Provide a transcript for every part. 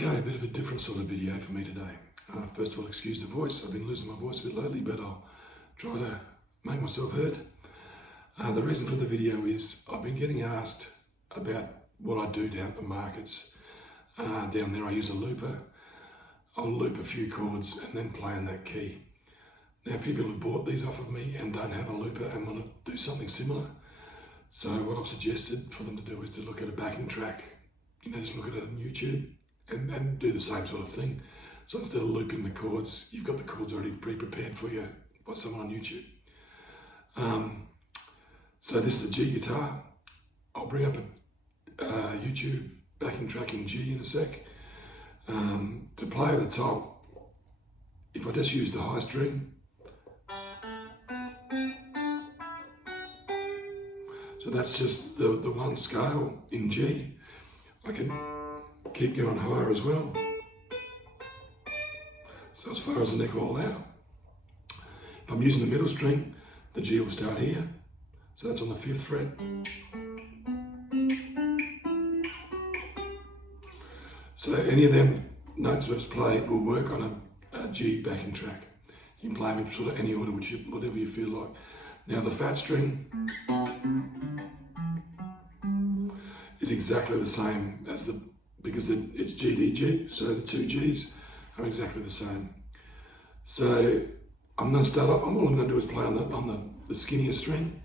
Okay, a bit of a different sort of video for me today. First of all, excuse the voice. I've been losing my voice a bit lately, but I'll try to make myself heard. The reason for the video is I've been getting asked about what I do down at the markets. Down there I use a looper. I'll loop a few chords and then play on that key. Now a few people have bought these off of me and don't have a looper and want to do something similar. So what I've suggested for them to do is to look at a backing track. Just look at it on YouTube and do the same sort of thing. So instead of looping the chords, you've got the chords already pre-prepared for you by someone on YouTube. So this is a G guitar. I'll bring up a YouTube backing track in G in a sec. To play at the top, if I just use the high string, so that's just the one scale in G. I can keep going higher as well. So as far as the neck will allow. If I'm using the middle string, the G will start here. So that's on the 5th fret. So any of them notes that I've played will work on a G backing track. You can play them in sort of any order, whatever you feel like. Now the fat string is exactly the same as because it's G, D, G, so the two Gs are exactly the same. So I'm going to start off, all I'm going to do is play on the skinnier string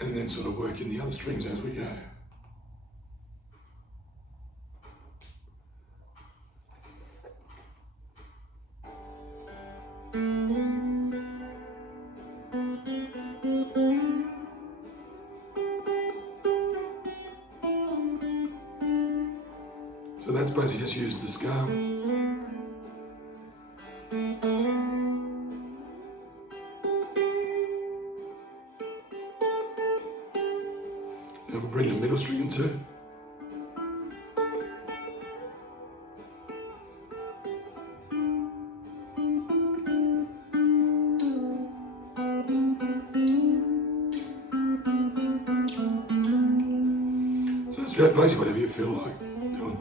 and then sort of work in the other strings as we go. So that's basically just use the scale. Now we'll bring the middle string in too. So it's basically whatever you feel like doing.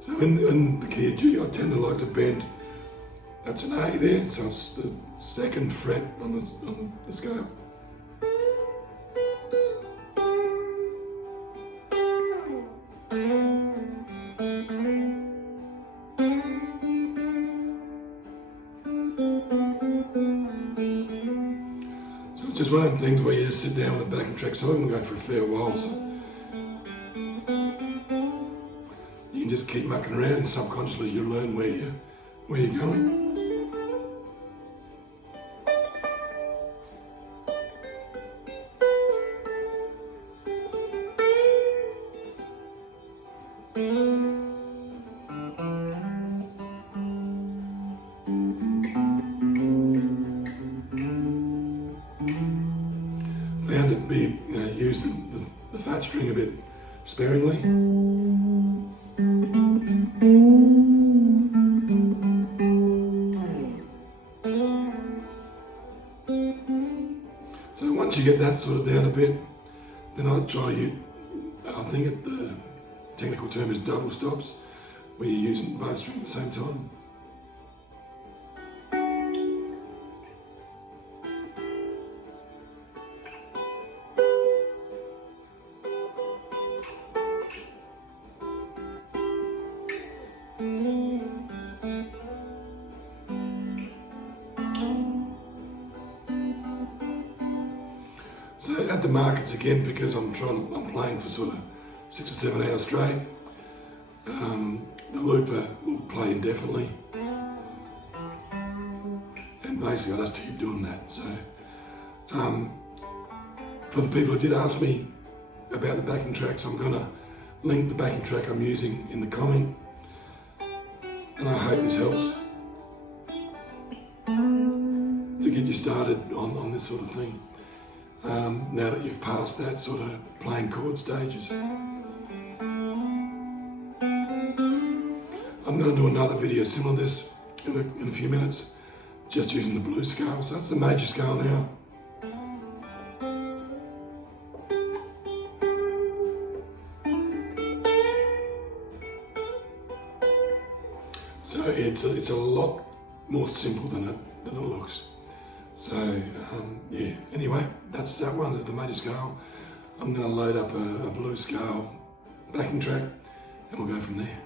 So in the key of G, I tend to like to bend. That's an A there, so it's the 2nd fret on the scale. So it's just one of them things where you just sit down with a backing track. Some of them go for a fair while, so you can just keep mucking around and subconsciously you learn where you're going. Found it use the fat string a bit sparingly. So once you get that sort of down a bit, then I'd try I think the technical term is double stops, where you're using both strings at the same time. So at the markets again, because I'm playing for sort of 6 or 7 hours straight, the looper will play indefinitely, and basically I just keep doing that. So for the people who did ask me about the backing tracks, I'm going to link the backing track I'm using in the comment, and I hope this helps to get you started on this sort of thing. now that you've passed that sort of playing chord stages. I'm going to do another video similar to this in a few minutes, just using the blues scale. So that's the major scale now. So it's a lot more simple than it looks. So yeah, anyway, that's that one, the major scale. I'm going to load up a blues scale backing track and we'll go from there.